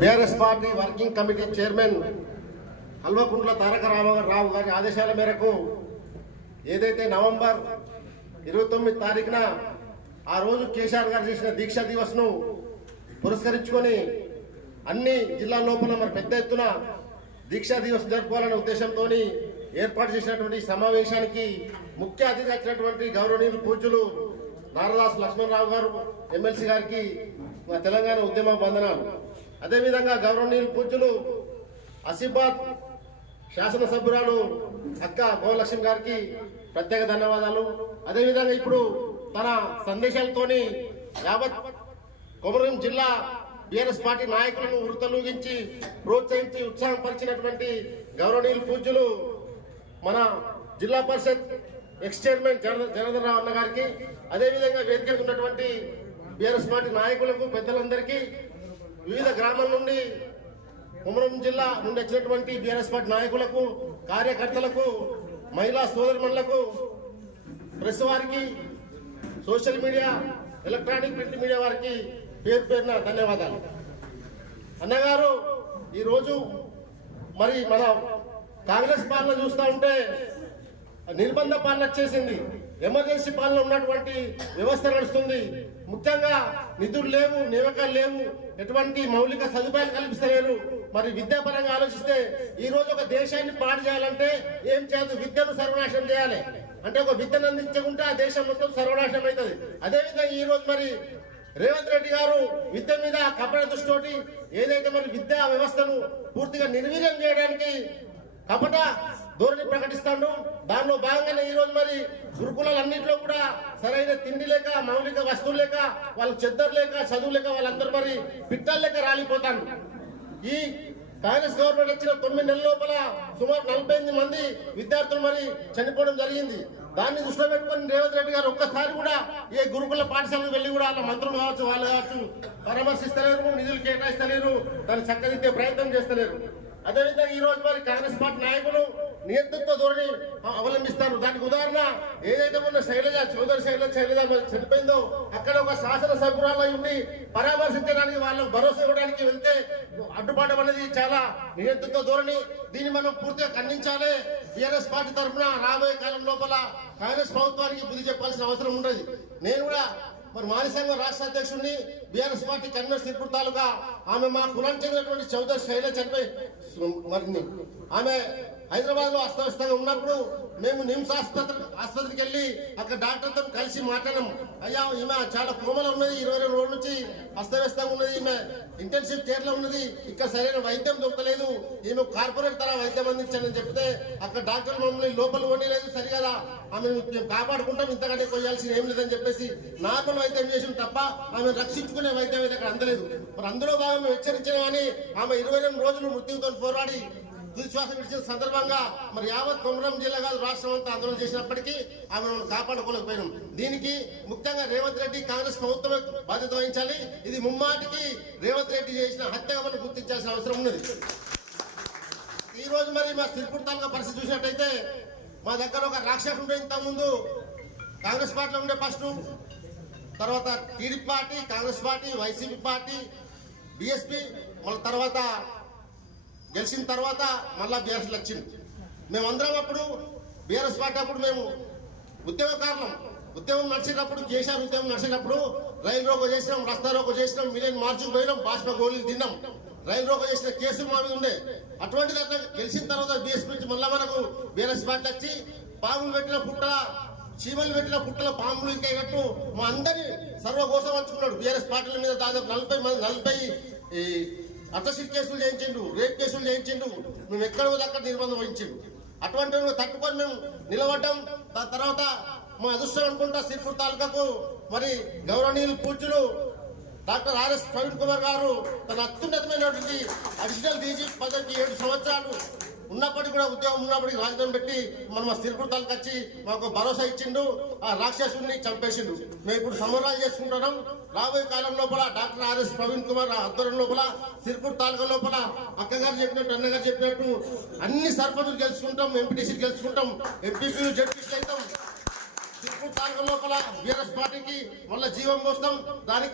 BRS party working committee chairman Kalvakuntla Taraka Rama Rao గారి ఆదేశాల మేరకు ఏదైతే నవంబర్ 29 తారీఖున ఆ రోజు కేసీఆర్ గారు చేసిన దీక్షా దివస్ను పురస్కరించుకొని అన్ని జిల్లాల లోపల మరి పెద్ద ఎత్తున దీక్షా దివస్ జరుపుకోవాలనే ఉద్దేశంతో ఏర్పాటు చేసినటువంటి సమావేశానికి ముఖ్య అతిథిగా వచ్చినటువంటి గౌరవనీయులు పూజ్యులు నారదాసు లక్ష్మణరావు గారు ఎమ్మెల్సీ గారికి తెలంగాణ ఉద్యమ వందనాలు. అదేవిధంగా గౌరవనీయులు పూజ్యులు ఆసిఫాబాద్ శాసనసభ్యురాలు అక్క గోలక్ష్మి గారికి ప్రత్యేక ధన్యవాదాలు. అదేవిధంగా ఇప్పుడు తన సందేశాలతోని యావత్ కొమరం జిల్లా బీఆర్ఎస్ పార్టీ నాయకులను వృత్తలూగించి ప్రోత్సహించి ఉత్సాహం పరిచినటువంటి గౌరవనీయులు పూజ్యులు మన జిల్లా పరిషత్ ఎక్స్ చైర్మన్ జనార్దన్ రావు అన్న గారికి, అదేవిధంగా వేదికగా ఉన్నటువంటి బీఆర్ఎస్ పార్టీ నాయకులకు, పెద్దలందరికీ, వివిధ గ్రామాల నుండి కొమరం జిల్లా నుండి వచ్చినటువంటి బీఆర్ఎస్ పార్టీ నాయకులకు, కార్యకర్తలకు, మహిళా సోదరుమణులకు, ప్రెస్ వారికి, social media, electronic print media వారికి పేరు పేరున ధన్యవాదాలు. అన్నగారు ఈరోజు మరి మన కాంగ్రెస్ పాలన చూస్తూ ఉంటే నిర్బంధ పాలన వచ్చేసింది. ఎమర్జెన్సీ పాలన ఉన్నటువంటి వ్యవస్థ నడుస్తుంది. ముఖ్యంగా నిధులు లేవు, నియామకాలు లేవు, ఎటువంటి మౌలిక సదుపాయాలు కల్పిస్తలేరు. మరి విద్యాపరంగా ఆలోచిస్తే ఈ రోజు ఒక దేశాన్ని పాడు చేయాలంటే ఏం చేయదు, విద్యను సర్వనాశనం చేయాలి. అంటే ఒక విద్యను అందించకుంటే ఆ దేశం మొత్తం సర్వనాశనం అవుతుంది. అదేవిధంగా ఈ రోజు మరి రేవంత్ రెడ్డి గారు విద్య మీద కపట దృష్టితోటి ఏదైతే మరి విద్యా వ్యవస్థను పూర్తిగా నిర్వీర్యం చేయడానికి కపట ధోరణి ప్రకటిస్తాడు. దానిలో భాగంగానే ఈ రోజు మరి గురుకులాలన్నింటిలో కూడా సరైన తిండి లేక, మౌలిక వస్తువులు లేక, వాళ్ళకి చెద్దరు లేక, చదువు లేక వాళ్ళందరూ మరి పిట్టల లేక రాలిపోతాను. ఈ కాంగ్రెస్ గవర్నమెంట్ వచ్చిన 9 నెలల లోపల సుమారు 48 మంది విద్యార్థులు మరి చనిపోవడం జరిగింది. దాన్ని దృష్టిలో పెట్టుకుని రేవంత్ రెడ్డి గారు ఒక్కసారి కూడా ఏ గురుకుల పాఠశాలకు వెళ్ళి కూడా వాళ్ళ మంత్రులు కావచ్చు, వాళ్ళు కావచ్చు, పరామర్శిస్తలేరు, నిధులు కేటాయిస్తలేరు, దాన్ని చక్కదిద్దే ప్రయత్నం చేస్తలేరు. అదేవిధంగా ఈ రోజు మరి కాంగ్రెస్ పార్టీ నాయకులు నియంతృత్వ ధోరణి అవలంబిస్తారు. దానికి ఉదాహరణ ఏదైతే మొన్న చౌదరి శైలజ చనిపోయిందో అక్కడ ఒక శాసనసభ్యురాలు ఉండి పరామర్శించడానికి, వాళ్ళకు భరోసా ఇవ్వడానికి వెళ్తే అడ్డుపడడం అనేది చాలా నియంతృత్వ ధోరణి. దీన్ని మనం పూర్తిగా ఖండించాలి. బీఆర్ఎస్ పార్టీ తరఫున రాబోయే కాలం లోపల కాంగ్రెస్ ప్రభుత్వానికి బుద్ధి చెప్పాల్సిన అవసరం ఉన్నది. నేను కూడా మరి మాజీ సంఘం రాష్ట్ర అధ్యక్షుడిని, బీఆర్ఎస్ పార్టీ కన్వీనర్ సిర్పూర్ తాలూకా, ఆమె మా కులానికి చెందినటువంటి చౌదరి శైలజ చనిపోయి మరి ఆమె హైదరాబాద్ లో అస్తవ్యస్తంగా ఉన్నప్పుడు మేము నిమ్స్ ఆసుపత్రికి వెళ్ళి అక్కడ డాక్టర్తో కలిసి మాట్లాడాం. అయ్యా ఈమె చాలా కోమలో ఉన్నది, 22 రోజుల నుంచి అస్తవ్యస్తంగా ఉన్నది, ఈమె ఇంటెన్సివ్ కేర్ లో ఉన్నది, ఇక్కడ సరైన వైద్యం దొరకలేదు, ఈమె కార్పొరేట్ తర వైద్యం అందించాలని చెప్తే అక్కడ డాక్టర్లు మమ్మల్ని లోపల కొనలేదు, సరిగా ఆమె మేము కాపాడుకుంటాం, ఇంతకంటే కొయ్యాల్సిన ఏం లేదని చెప్పేసి నార్మల్ వైద్యం చేసిన తప్ప ఆమె రక్షించుకునే వైద్యం అయితే అక్కడ అందలేదు. మరి అందులో భాగం హెచ్చరించిన కానీ ఆమె 22 రోజులు మృత్యుతో పోరాడి దుశ్వాసం విడిచిన సందర్భంగా మరి యావత్ కొమరం జిల్లా కాదు రాష్ట్రం అంతా ఆందోళన చేసినప్పటికీ ఆమెను కాపాడుకోలేకపోయినాం. దీనికి ముఖ్యంగా రేవంత్ రెడ్డి, కాంగ్రెస్ ప్రభుత్వమే బాధ్యత వహించాలి. ఇది ముమ్మాటికి రేవంత్ రెడ్డి చేసిన హత్యగా మనం గుర్తించాల్సిన అవసరం ఉన్నది. ఈ రోజు మరి మా సిర్పూర్ తాలూకా పరిస్థితి చూసినట్టయితే మా దగ్గర ఒక రాక్షసుడు ఇంతకుముందు కాంగ్రెస్ పార్టీలో ఉండే, ఫస్ట్ తర్వాత TDP party, Congress party, YCP party, BSP, మళ్ళీ తర్వాత గెలిచిన తర్వాత మళ్ళా బీఆర్ఎస్ వచ్చింది. మేమందరం అప్పుడు బీఆర్ఎస్ పార్టీ అప్పుడు మేము ఉద్యమకారులం. ఉద్యమం నడిచేటప్పుడు, కేసీఆర్ ఉద్యమం నడిచేటప్పుడు రైలు రోకో చేసినాం, రస్తా రోకో చేసినాం, మిలియన్ మార్చుకు పోయినాం, బాష్ప గోళీలు తిన్నాం. రైలు రోకో చేసిన కేసులు మా మీద ఉండే. అటువంటిది అట్లా గెలిచిన తర్వాత బీఎస్పీ నుంచి మళ్ళా మనకు బీఆర్ఎస్ పార్టీ వచ్చి పాములు పెట్టిన పుట్ట, చీమలు పెట్టిన పుట్టల పాములు ఇంకేటట్టు మా అందరినీ సర్వకోసం పంచుకున్నాడు. బీఆర్ఎస్ పార్టీల మీద దాదాపు 40 అటసిట్ కేసులు చేయించిండు, రేప్ కేసులు చేయించిండు, మేము ఎక్కడ అక్కడ నిర్బంధం వహించిండు. అటువంటి తట్టుకొని మేము నిలబడ్డాం. దాని తర్వాత మా అదృష్టం అనుకుంటా సిర్పూర్ తాలూకాకు మరి గౌరవనీయులు పూజ్యులు డాక్టర్ ఆర్ఎస్ ప్రవీణ్ కుమార్ గారు తన అత్యున్నతమైనటువంటి అడిషనల్ డీజీ పదవికి 7 సంవత్సరాలు ఉన్నప్పటికీ కూడా ఉద్యోగం ఉన్నప్పటికీ రాజధాని పెట్టి మనం మా సిర్పూర్ తాలూకా వచ్చి మాకు భరోసా ఇచ్చిండు, ఆ రాక్షసుని చంపేసిండు. మేము ఇప్పుడు సంబరాలు చేసుకుంటున్నాం. రాబోయే కాలం లోపల డాక్టర్ ఆర్ఎస్ ప్రవీణ్ కుమార్ ఆధ్వర్యం లోపల సిర్పూర్ తాలూకా లోపల అక్కగారు చెప్పినట్టు, అన్నగారు చెప్పినట్టు అన్ని సర్పంచులు గెలుచుకుంటాం, ఎంపీటీసీ గెలుచుకుంటాం, ఎంపీపీలు జడ్పీసీ అవుతాం. సిర్పూర్ తాలూకా లోపల బీఆర్ఎస్ పార్టీకి మళ్ళీ జీవం పోస్తాం. దానికి